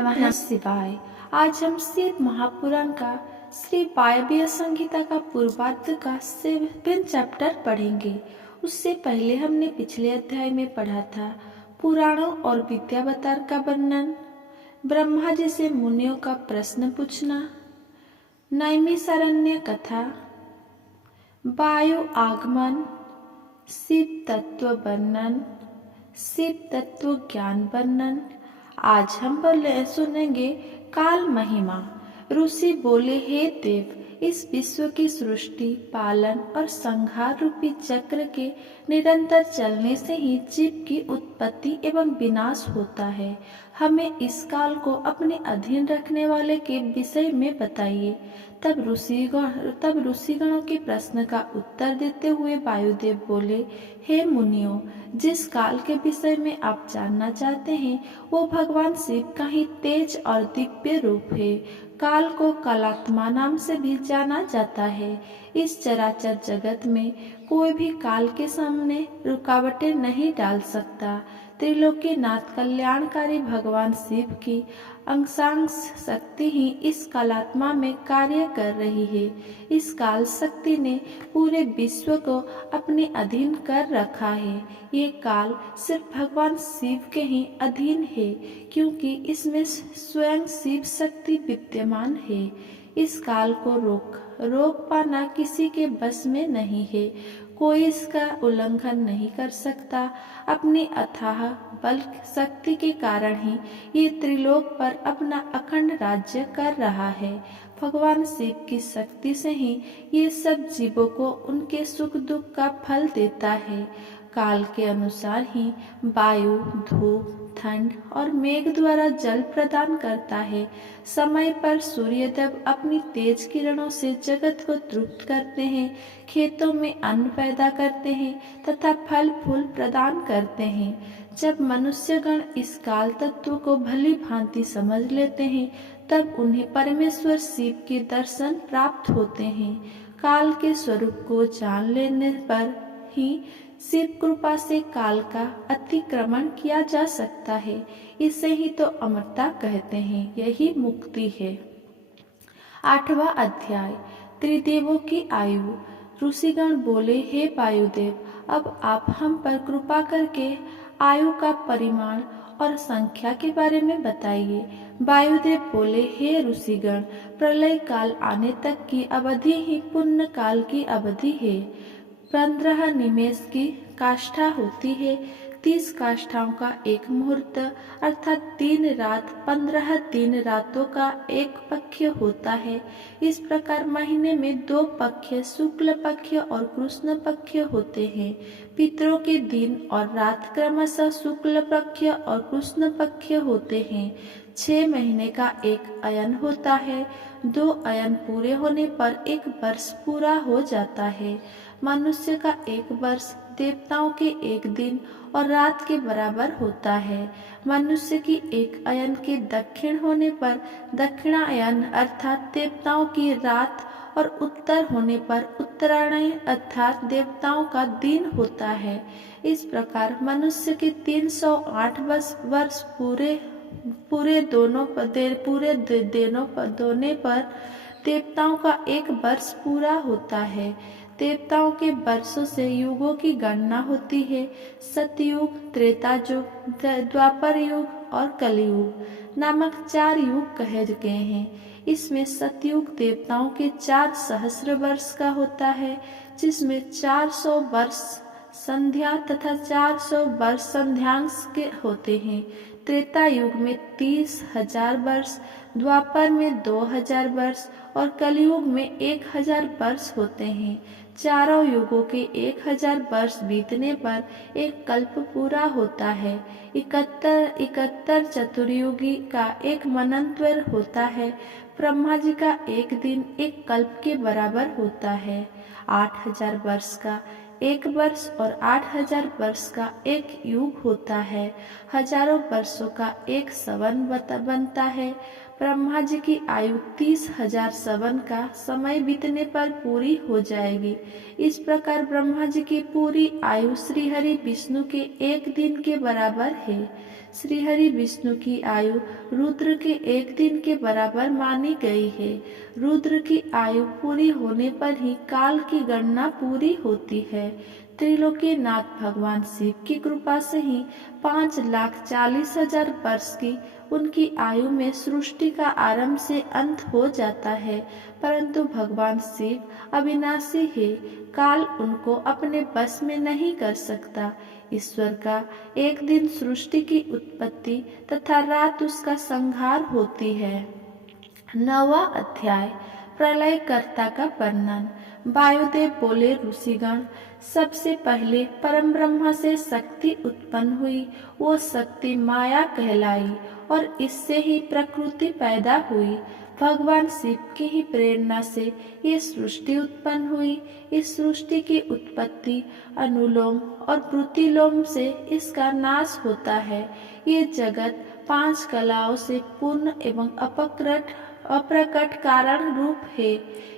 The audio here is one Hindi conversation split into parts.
नमः शिवाय। आज हम शिव महापुराण का श्री वायव्य संहिता का पूर्वार्ध का 7 चैप्टर पढ़ेंगे। उससे पहले हमने पिछले अध्याय में पढ़ा था पुराणों और विद्यावतार का वर्णन, ब्रह्मा जी से मुनियों का प्रश्न पूछना, नैमिषारण्य कथा, वायु आगमन, शिव तत्व वर्णन, शिव तत्व ज्ञान वर्णन। आज हम सुनेंगे काल महिमा। ऋषि बोले, हे देव, इस विश्व की सृष्टि, पालन और संहार रूपी चक्र के निरंतर चलने से ही जीव की उत्पत्ति एवं विनाश होता है। हमें इस काल को अपने अधीन रखने वाले के विषय में बताइए। तब ऋषिगणों के प्रश्न का उत्तर देते हुए वायुदेव बोले, हे मुनियों, जिस काल के विषय में आप जानना चाहते हैं वो भगवान शिव का ही तेज और दिव्य रूप है। काल को कालात्मा नाम से भी जाना जाता है। इस चराचर जगत में कोई भी काल के सामने रुकावटें नहीं डाल सकता। त्रिलोकीनाथ कल्याणकारी भगवान शिव की अंशांश शक्ति ही इस कालात्मा में कार्य कर रही है। इस काल शक्ति ने पूरे विश्व को अपने अधीन कर रखा है। ये काल सिर्फ भगवान शिव के ही अधीन है, क्योंकि इसमें स्वयं शिव शक्ति विद्यमान है। इस काल को रोक पाना किसी के बस में नहीं है। कोई इसका उल्लंघन नहीं कर सकता। अपनी अथाह बल शक्ति के कारण ही ये त्रिलोक पर अपना अखंड राज्य कर रहा है। भगवान शिव की शक्ति से ही ये सब जीवों को उनके सुख दुख का फल देता है। काल के अनुसार ही वायु, धूप, ठंड और मेघ द्वारा जल प्रदान करता है। समय पर सूर्यदेव अपनी तेज किरणों से जगत को तृप्त करते हैं, खेतों में अन्न पैदा करते हैं तथा फल फूल प्रदान करते हैं। जब मनुष्यगण इस काल तत्व को भली भांति समझ लेते हैं, तब उन्हें परमेश्वर शिव के दर्शन प्राप्त होते हैं। काल के स्वरूप को जान लेने पर ही शिव कृपा से काल का अतिक्रमण किया जा सकता है। इसे ही तो अमरता कहते हैं, यही मुक्ति है। 8वां अध्याय, त्रिदेवों की आयु। ऋषिगण बोले, हे वायुदेव, अब आप हम पर कृपा करके आयु का परिमाण और संख्या के बारे में बताइए। वायुदेव बोले, हे ऋषिगण, प्रलय काल आने तक की अवधि ही पुण्य काल की अवधि है। 15 निमेष की काष्ठा होती है। 30 काष्ठाओं का एक मुहूर्त अर्थात 3 रात, 15 दिन रातों का एक पक्ष होता है। इस प्रकार महीने में 2 पक्ष, शुक्ल पक्ष और कृष्ण पक्ष होते हैं। पितरों के दिन और रात क्रमशः शुक्ल पक्ष और कृष्ण पक्ष होते हैं। 6 महीने का एक अयन होता है। 2 अयन पूरे होने पर 1 वर्ष पूरा हो जाता है। मनुष्य का 1 वर्ष देवताओं के 1 दिन और रात के बराबर होता है। मनुष्य की 1 अयन के दक्षिण होने पर दक्षिणायन अर्थात देवताओं की रात और उत्तर होने पर उत्तरायण अर्थात देवताओं का दिन होता है। इस प्रकार मनुष्य के 308 वर्ष पूरे दोने पर देवताओं का 1 वर्ष पूरा होता है। देवताओं के वर्षों से युगों की गणना होती है। सतयुग, त्रेता युग, द्वापर युग और कलयुग नामक 4 युग कहे गए हैं। इसमें सतयुग देवताओं के 4 सहस्र वर्ष का होता है, जिसमें 400 वर्ष संध्या तथा 400 वर्ष संध्यांश के होते हैं। त्रेता युग में 30,000 वर्ष, द्वापर में 2000 वर्ष और कलयुग में 1000 वर्ष होते हैं। चारों युगों के 1000 वर्ष बीतने पर एक कल्प पूरा होता है। 71 चतुर्युगी का एक मनन्वर होता है। ब्रह्मा जी का एक दिन एक कल्प के बराबर होता है। 8000 वर्ष का 1 वर्ष और 8000 वर्ष का एक युग होता है। हजारों वर्षों का एक सवन बनता है। ब्रह्मा जी की आयु 30,000 सवन का समय बीतने पर पूरी हो जाएगी। इस प्रकार ब्रह्मा जी की पूरी आयु श्रीहरि विष्णु के एक दिन के बराबर है। श्रीहरि विष्णु की आयु रुद्र के एक दिन के बराबर मानी गई है। रुद्र की आयु पूरी होने पर ही काल की गणना पूरी होती है। त्रिलोकीनाथ भगवान शिव की कृपा से ही 5,40,000 वर्ष की उनकी आयु में सृष्टि का आरंभ से अंत हो जाता है, परंतु भगवान शिव अविनाशी है, काल उनको अपने बस में नहीं कर सकता। ईश्वर का एक दिन सृष्टि की उत्पत्ति तथा रात उसका संहार होती है। 9वां अध्याय प्रलयकर्ता का वर्णन। वायुदेव बोले, ऋषिगण, सबसे पहले परम ब्रह्मा से शक्ति उत्पन्न हुई। वो शक्ति माया कहलाई और इससे ही प्रकृति पैदा हुई। भगवान शिव की ही प्रेरणा से ये सृष्टि उत्पन्न हुई। इस सृष्टि की उत्पत्ति अनुलोम और प्रतिलोम से इसका नाश होता है। ये जगत 5 कलाओं से पूर्ण एवं अप्रकट कारण रूप है।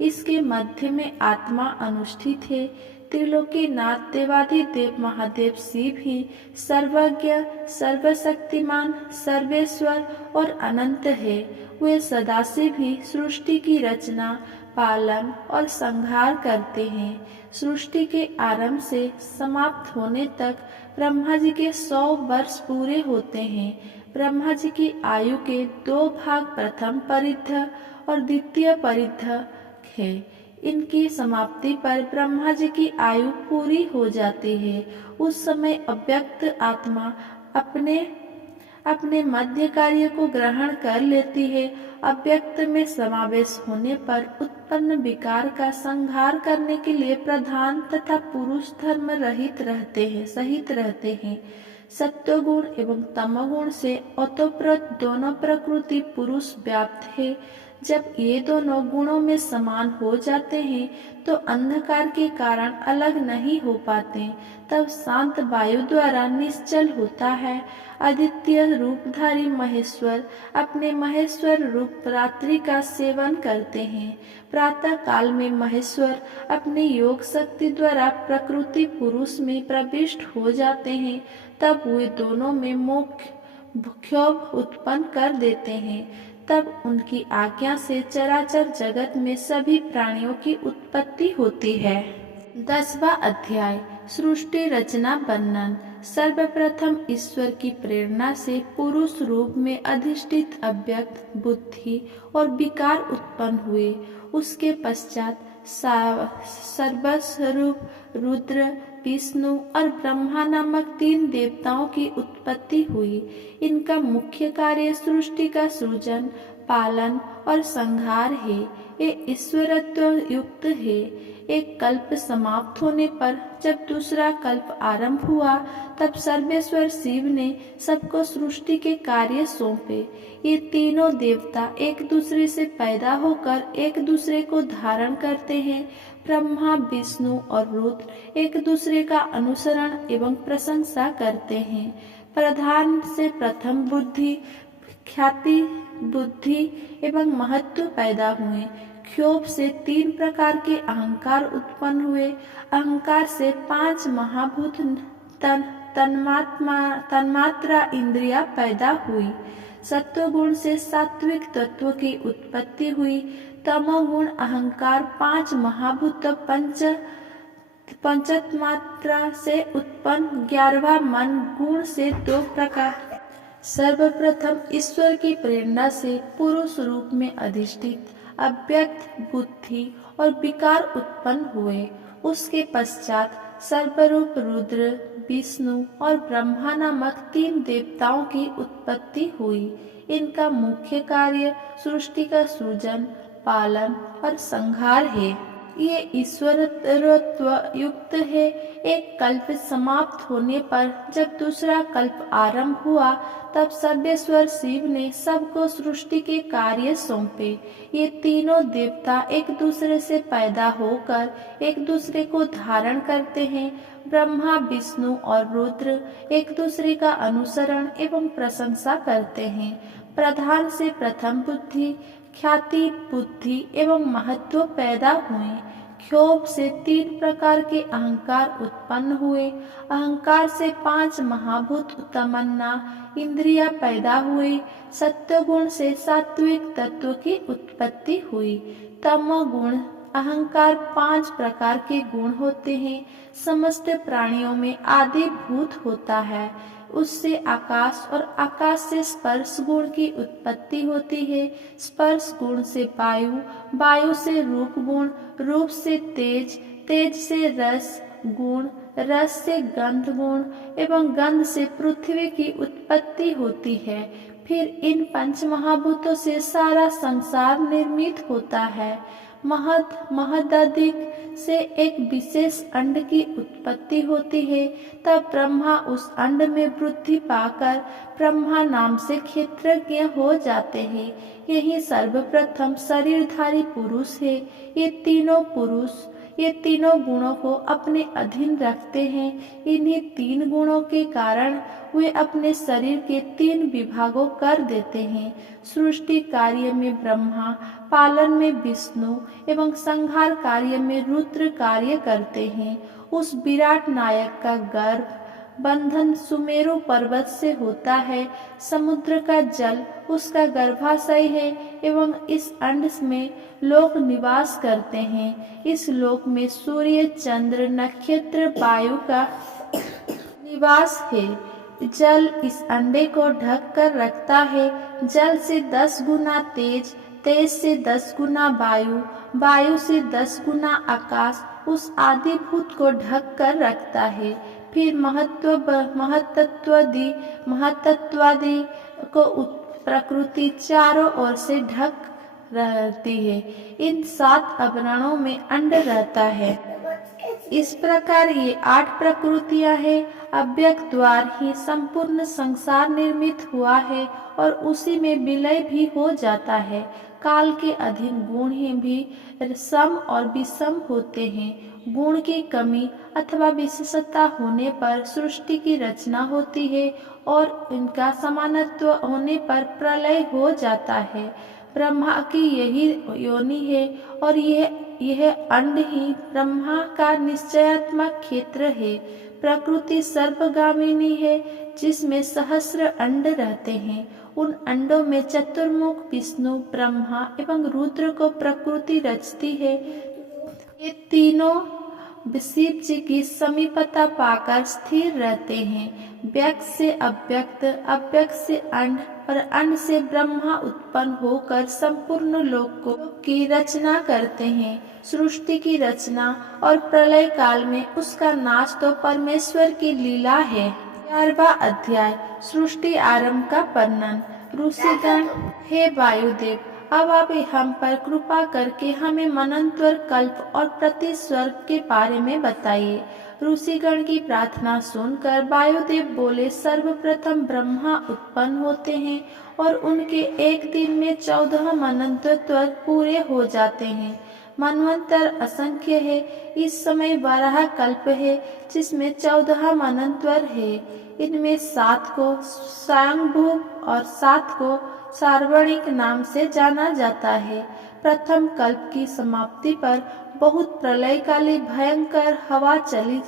इसके मध्य में आत्मा अनुष्ठित है। त्रिलोकीनाथ देवाधिदेव महादेव शिव ही सर्वज्ञ, सर्वशक्तिमान, सर्वेश्वर और अनंत है। वे सदाशिव ही सृष्टि की रचना, पालन और संहार करते हैं। सृष्टि के आरंभ से समाप्त होने तक ब्रह्मा जी के 100 वर्ष पूरे होते हैं। ब्रह्मा जी की आयु के 2 भाग प्रथम परिद्ध और द्वितीय परिद्ध है। इनकी समाप्ति पर ब्रह्मा जी की आयु पूरी हो जाती है। उस समय अव्यक्त आत्मा अपने मध्य कार्य को ग्रहण कर लेती है। अव्यक्त में समावेश होने पर उत्पन्न विकार का संहार करने के लिए प्रधान तथा पुरुष धर्म सहित रहते हैं। सत्वगुण एवं तमोगुण से ओतप्रोत दोनों प्रकृति पुरुष व्याप्त है। जब ये दोनों गुणों में समान हो जाते हैं तो अंधकार के कारण अलग नहीं हो पाते। तब शांत वायु द्वारा निश्चल होता है। आदित्य रूपधारी महेश्वर अपने महेश्वर रूप रात्रि का सेवन करते हैं। प्रातः काल में महेश्वर अपने योग शक्ति द्वारा प्रकृति पुरुष में प्रविष्ट हो जाते हैं। तब वे दोनों में क्षोभ उत्पन्न कर देते हैं। तब उनकी आज्ञा से चराचर जगत में सभी प्राणियों की उत्पत्ति होती है। 10वां अध्याय सृष्टि रचना वर्णन। सर्वप्रथम ईश्वर की प्रेरणा से पुरुष रूप में अधिष्ठित अव्यक्त बुद्धि और विकार उत्पन्न हुए। उसके पश्चात सर्वस्वरूप रुद्र, विष्णु और ब्रह्मा नामक 3 देवताओं की उत्पत्ति हुई। इनका मुख्य कार्य सृष्टि का सृजन, पालन और संहार है। ये ईश्वरत्व युक्त है। एक कल्प समाप्त होने पर जब दूसरा कल्प आरंभ हुआ तब सर्वेश्वर शिव ने सबको सृष्टि के कार्य सौंपे। ये तीनों देवता एक दूसरे से पैदा होकर एक दूसरे को धारण करते हैं। ब्रह्मा, विष्णु और रुद्र एक दूसरे का अनुसरण एवं प्रशंसा करते हैं। प्रधान से प्रथम बुद्धि, ख्याति, बुद्धि एवं महत्व पैदा हुए। क्षोभ से 3 प्रकार के अहंकार उत्पन्न हुए। अहंकार से 5 महाभूत तन्मात्रा इंद्रिया पैदा हुई। सत्वगुण से सात्विक तत्व की उत्पत्ति हुई। तमोगुण अहंकार 5 महाभूत पंचतन्मात्रा से उत्पन्न। 11वां मन गुण से 2 प्रकार। सर्वप्रथम ईश्वर की प्रेरणा से पुरुष रूप में अधिष्ठित अव्यक्त बुद्धि और विकार उत्पन्न हुए। उसके पश्चात सर्वरूप रुद्र, विष्णु और ब्रह्मा नामक 3 देवताओं की उत्पत्ति हुई। इनका मुख्य कार्य सृष्टि का सृजन, पालन और संहार है। ये ईश्वरत्व युक्त है। एक कल्प समाप्त होने पर जब दूसरा कल्प आरंभ हुआ तब सर्वेश्वर शिव ने सबको सृष्टि के कार्य सौंपे। ये तीनों देवता एक दूसरे से पैदा होकर एक दूसरे को धारण करते हैं। ब्रह्मा, विष्णु और रुद्र एक दूसरे का अनुसरण एवं प्रशंसा करते हैं। प्रधान से प्रथम बुद्धि, ख्याति, बुद्धि एवं महत्व पैदा हुए। क्षोभ से 3 प्रकार के अहंकार उत्पन्न हुए। अहंकार से 5 महाभूत तमन्ना इंद्रिया पैदा हुई। सत्वगुण से सात्विक तत्व की उत्पत्ति हुई। तमोगुण अहंकार 5 प्रकार के गुण होते हैं। समस्त प्राणियों में आदि भूत होता है। उससे आकाश और आकाश से स्पर्श गुण की उत्पत्ति होती है। स्पर्श गुण से वायु, वायु से रूप गुण, रूप से तेज, तेज से रस गुण, रस से गंध गुण एवं गंध से पृथ्वी की उत्पत्ति होती है। फिर इन 5 महाभूतों से सारा संसार निर्मित होता है। महदधिक से एक विशेष अंड की उत्पत्ति होती है। तब ब्रह्मा उस अंड में वृद्धि पाकर ब्रह्मा नाम से क्षेत्रज्ञ हो जाते हैं। यही सर्वप्रथम शरीरधारी पुरुष है। ये तीनों गुणों को अपने अधीन रखते हैं। इन्हीं 3 गुणों के कारण वे अपने शरीर के 3 विभागों कर देते हैं। सृष्टि कार्य में ब्रह्मा, पालन में विष्णु एवं संहार कार्य में रुद्र कार्य करते हैं। उस विराट नायक का गर्भ बंधन सुमेरु पर्वत से होता है। समुद्र का जल उसका गर्भाशय है एवं इस अंड में लोग निवास करते हैं। इस लोक में सूर्य, चंद्र, नक्षत्र, वायु का निवास है। जल इस अंडे को ढक कर रखता है। जल से 10 गुना तेज, तेज से 10 गुना वायु, वायु से 10 गुना आकाश उस आदिभूत को ढक कर रखता है। फिर महतत्वादि को प्रकृति चारों ओर से ढक रहती है। इन 7 आवरणों में अंड रहता है। इस प्रकार ये 8 प्रकृतियां हैं। अव्यक्त द्वार ही संपूर्ण संसार निर्मित हुआ है और उसी में विलय भी हो जाता है। काल के अधीन गुण ही भी सम और विषम होते हैं। गुण की कमी अथवा विशेषता होने पर सृष्टि की रचना होती है और इनका समानत्व होने पर प्रलय हो जाता है। ब्रह्मा की यही योनि है और यह अंड ही ब्रह्मा का निश्चयात्मक क्षेत्र है। प्रकृति सर्वगामिनी है जिसमें सहस्र अंड रहते हैं। उन अंडों में चतुर्मुख विष्णु, ब्रह्मा एवं रुद्र को प्रकृति रचती है। ये तीनों शिव जी की समीपता पाकर स्थिर रहते हैं। व्यक्त से अव्यक्त, अव्यक्त से अंड और अंड से ब्रह्मा उत्पन्न होकर संपूर्ण लोक की रचना करते हैं। सृष्टि की रचना और प्रलय काल में उसका नाश तो परमेश्वर की लीला है। 11वां अध्याय सृष्टि आरंभ का वर्णन। ऋषिगण, हे वायुदेव, अब आप हम पर कृपा करके हमें मनंतर कल्प और प्रतिस्वर्ग के बारे में बताइए। ऋषिगण की प्रार्थना सुनकर वायुदेव बोले, सर्वप्रथम ब्रह्मा उत्पन्न होते हैं और उनके एक दिन में 14 मनंतर पूरे हो जाते हैं। मनवंतर असंख्य है। इस समय 12 कल्प है जिसमें 14 मनंतर है। इनमें 7 को स्वयंभू और 7 को सार्वणिक नाम से जाना जाता है। प्रथम कल्प की समाप्ति पर बहुत प्रलयकाली भयंकर हवा चली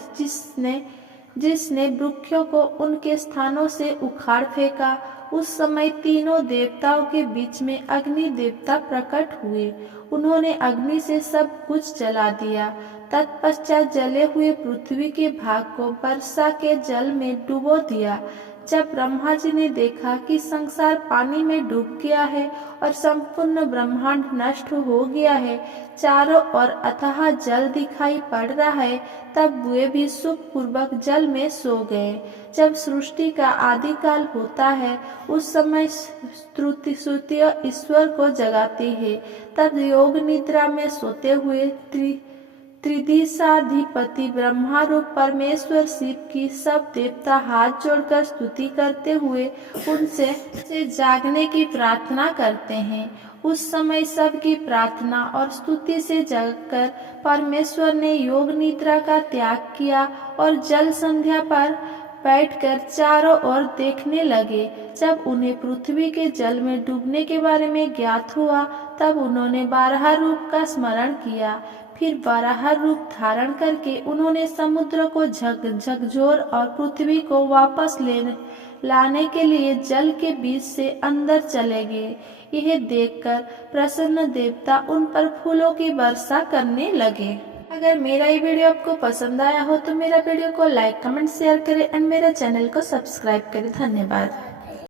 जिसने वृक्षों को उनके स्थानों से उखाड़ फेंका। उस समय तीनों देवताओं के बीच में अग्नि देवता प्रकट हुए। उन्होंने अग्नि से सब कुछ जला दिया। तत्पश्चात जले हुए पृथ्वी के भाग को वर्षा के जल में डुबो दिया। जब ब्रह्मा जी ने देखा कि संसार पानी में डूब गया है और संपूर्ण ब्रह्मांड नष्ट हो गया है, चारों ओर अथाह जल दिखाई पड़ रहा है, तब वे भी सुख पूर्वक जल में सो गए। जब सृष्टि का आदिकाल होता है उस समय श्रुति ईश्वर को जगाती है। तब योग निद्रा में सोते हुए त्रिदिशाधिपति ब्रह्मा रूप परमेश्वर शिव की सब देवता हाथ जोड़कर स्तुति करते हुए उनसे जागने की प्रार्थना करते हैं। उस समय सबकी प्रार्थना और स्तुति से जगकर परमेश्वर ने योग निद्रा का त्याग किया और जल संध्या पर बैठकर चारों ओर देखने लगे। जब उन्हें पृथ्वी के जल में डूबने के बारे में ज्ञात हुआ तब उन्होंने बारह रूप का स्मरण किया। फिर बारह रूप धारण करके उन्होंने समुद्र को झकझोर और पृथ्वी को वापस लाने के लिए जल के बीच से अंदर चले गए। यह देखकर प्रसन्न देवता उन पर फूलों की वर्षा करने लगे। अगर मेरा ये वीडियो आपको पसंद आया हो तो मेरा वीडियो को लाइक, कमेंट, शेयर करें एंड मेरे चैनल को सब्सक्राइब करें। धन्यवाद।